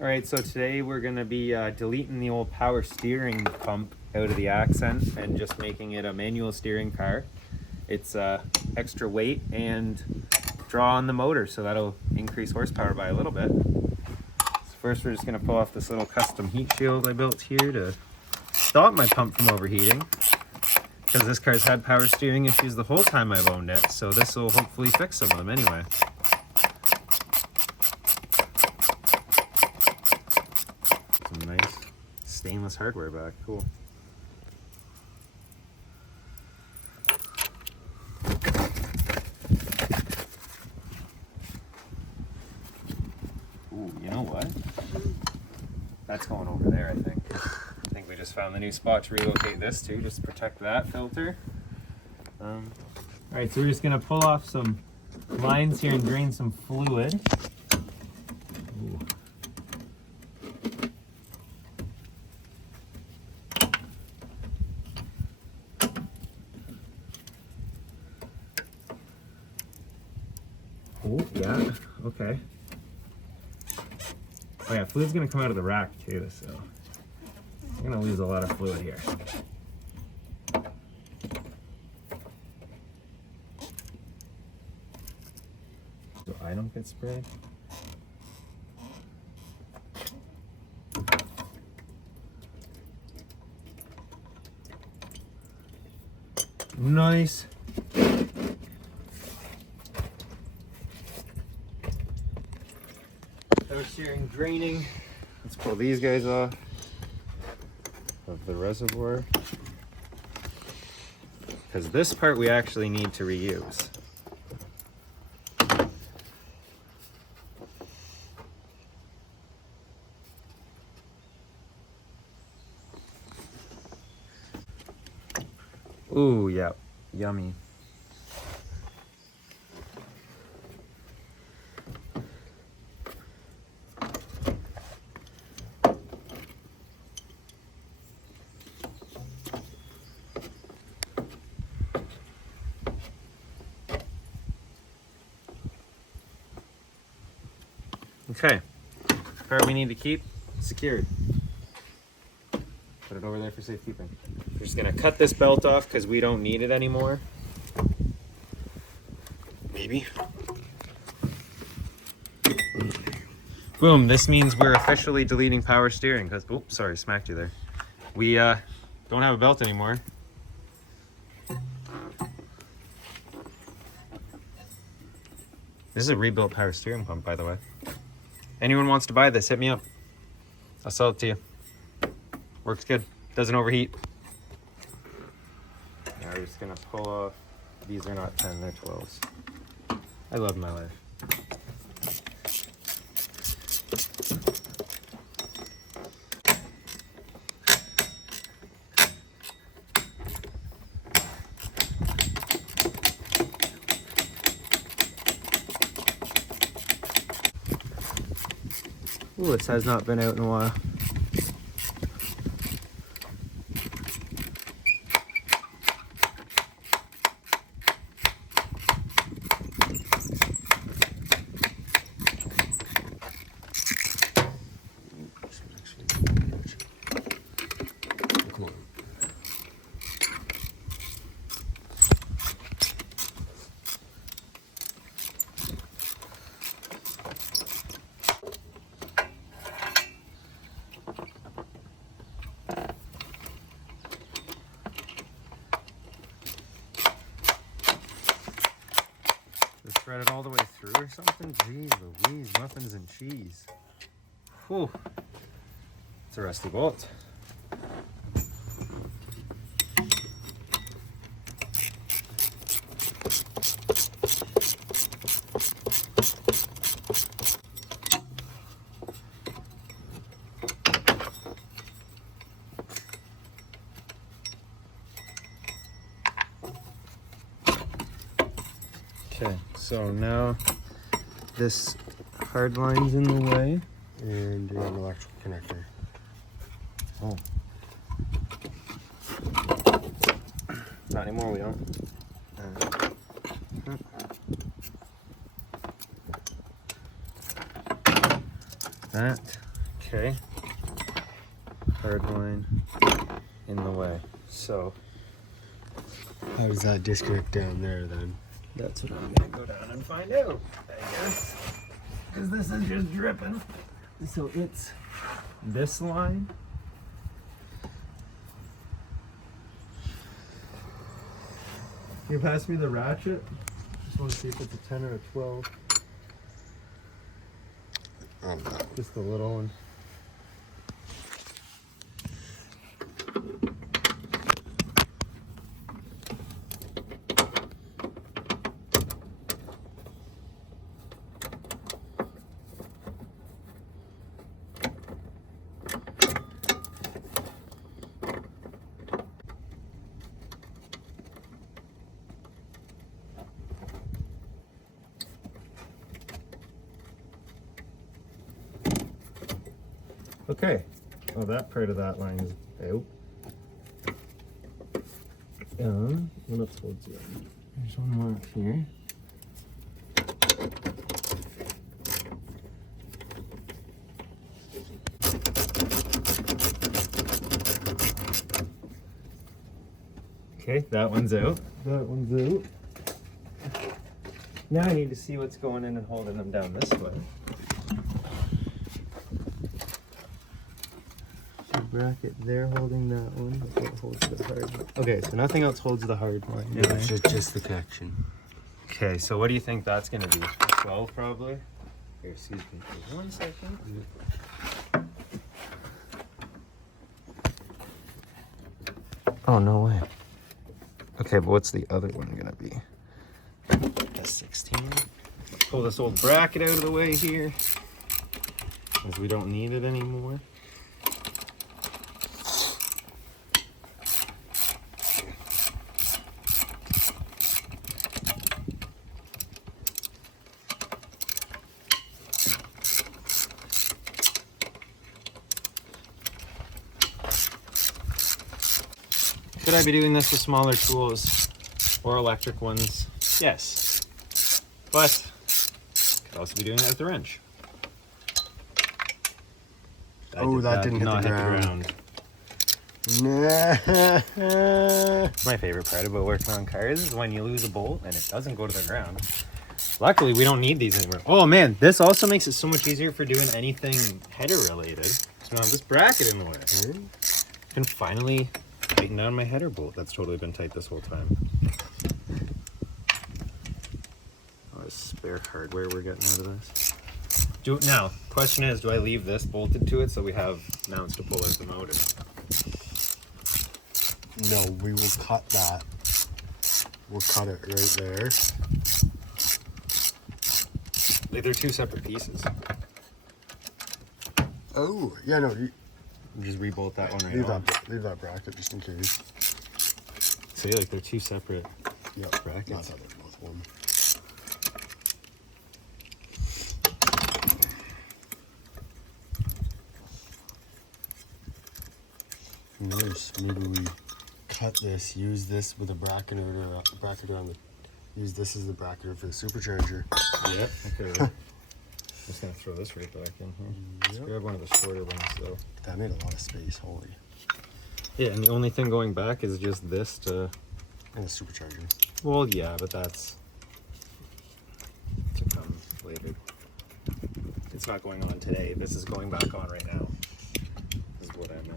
All right, so today we're gonna be deleting the old power steering pump out of the Accent and just making it a manual steering car. It's extra weight and draw on the motor, so that'll increase horsepower by a little bit. So first we're just gonna pull off this little custom heat shield I built here to stop my pump from overheating, because this car's had power steering issues the whole time I've owned it, so this will hopefully fix some of them anyway. Some nice stainless hardware back, cool. Ooh, you know what? That's going over there, I think. I think we just found the new spot to relocate this to, just to protect that filter. All right, so we're just gonna pull off some lines here and drain some fluid. Ooh. Oh, yeah, okay. Oh yeah, fluid's gonna come out of the rack too, so we're gonna lose a lot of fluid here. So I don't get sprayed. Nice. Power steering draining. Let's pull these guys off of the reservoir, because this part we actually need to reuse. Ooh, yeah, yummy. Okay, part we need to keep secured. Put it over there for safekeeping. We're just gonna cut this belt off because we don't need it anymore. Maybe. Boom, this means we're officially deleting power steering because, oops, sorry, smacked you there. We don't have a belt anymore. This is a rebuilt power steering pump, by the way. Anyone wants to buy this, hit me up. I'll sell it to you. Works good, doesn't overheat. Now we're just gonna pull off. These are not 10, they're 12s. I love my life. Ooh, this has not been out in a while. Thread it all the way through or something? Jeez Louise, muffins and cheese. Whew. It's a rusty bolt. Okay, so now this hard line's in the way. And an electrical connector. Oh. Not anymore, we don't. That Okay. Hard line in the way. So How does that disconnect down there then? that's what I'm gonna go down and find out, I guess. Because this is just dripping. So it's this line. Can you pass me the ratchet? Just want to see if it's a 10 or a 12. Oh, no. Just a little one. Okay. Oh, that part of that line is out. What else holds you? There's one more up here. Okay, that one's out. That one's out. Now I need to see what's going in and holding them down this way. Bracket there holding that one. That's what holds the hard one. Okay, so nothing else holds the hard one. Yeah, it's just the connection. Okay, so what do you think that's gonna be? 12 probably? Here, excuse me for 1 second. Oh, no way. Okay, but what's the other one gonna be? A 16. Pull this old bracket out of the way here, as we don't need it anymore. Should I be doing this with smaller tools or electric ones? Yes. But could also be doing that with the wrench. Oh, that didn't hit not the ground. Nah. My favorite part about working on cars is when you lose a bolt and it doesn't go to the ground. Luckily, we don't need these anymore. Oh man, this also makes it so much easier for doing anything header related. So now this bracket in the way. I can finally tighten down my header bolt. That's totally been tight this whole time. Oh, this spare hardware we're getting out of this. Now, question is, do I leave this bolted to it so we have mounts to pull out the motor? No, we will cut that. We'll cut it right there. Like they're two separate pieces. Oh, yeah, no, Just rebolt that one right leave on. leave that bracket just in case. See, like they're two separate Yep, brackets. not that they're both one. Notice, maybe we cut this, use this with a bracketer on the, use this as the bracketer for the supercharger. Yeah, okay. I'm just gonna throw this right back in here. Let's Yep. grab one of the shorter ones though. That made a lot of space, holy. Yeah, and the only thing going back is just this to, And a supercharger. well, yeah, but that's to come later. It's not going on today. This is going back on right now. Is what I meant.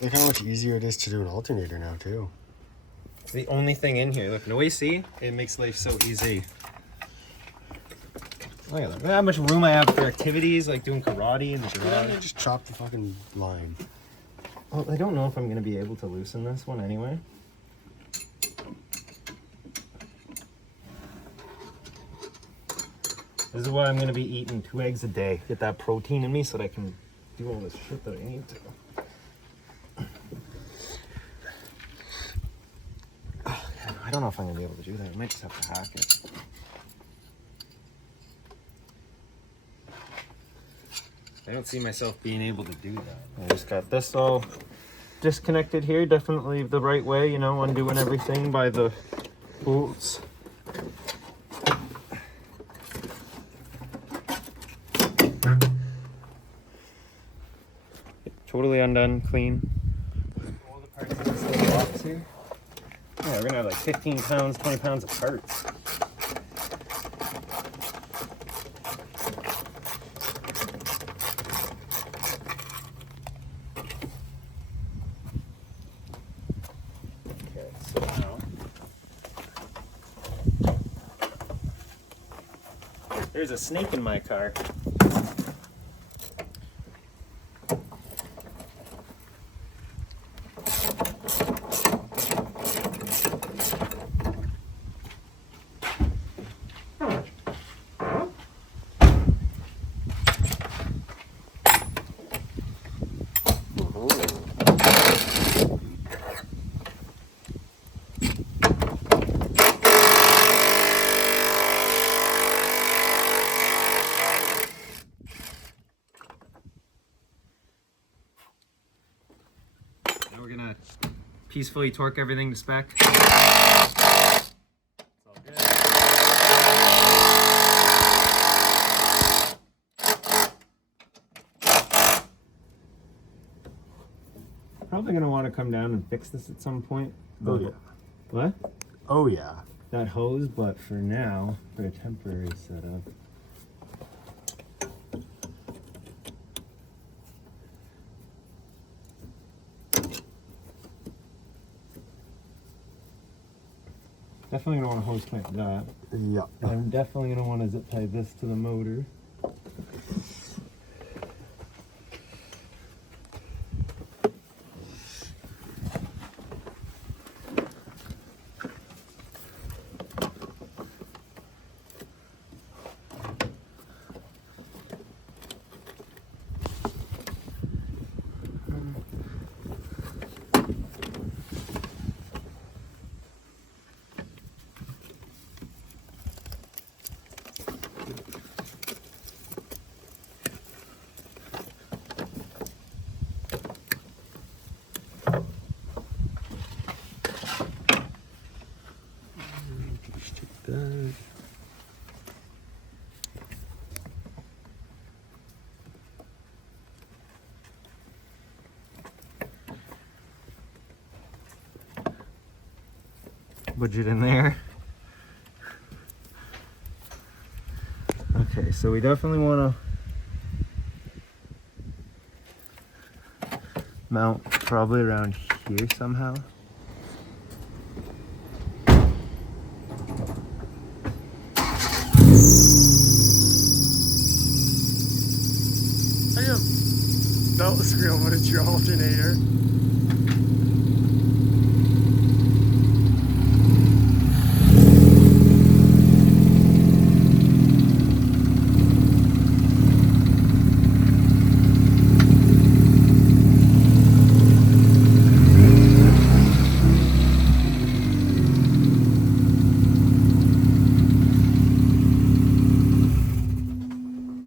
Look how much easier it is to do an alternator now, too. It's the only thing in here. Look, no AC. It makes life so easy. Look at that. Look how much room I have for activities like doing karate in the Yeah, garage. just chop the fucking line. Well, I don't know if I'm gonna be able to loosen this one anyway. This is why I'm gonna be eating 2 eggs a day. Get that protein in me so that I can do all this shit that I need to. I don't know if I'm gonna be able to do that. I might just have to hack it. I don't see myself being able to do that. I just got this all disconnected here. Definitely the right way, you know, undoing everything by the bolts. totally undone, clean. All the parts in this little box here. Yeah, we're gonna have like 15 pounds, 20 pounds of parts. Okay, so now there's a snake in my car. Now we're gonna peacefully torque everything to spec. It's all good. Probably gonna want to come down and fix this at some point. Oh yeah. What? Oh yeah. That hose, but for now, for a temporary setup. Definitely gonna want to hose clamp that. Yeah. And I'm definitely gonna want to zip tie this to the motor. Budget in there. Okay, so we definitely want to mount probably around here somehow. That was real, but it's your alternator.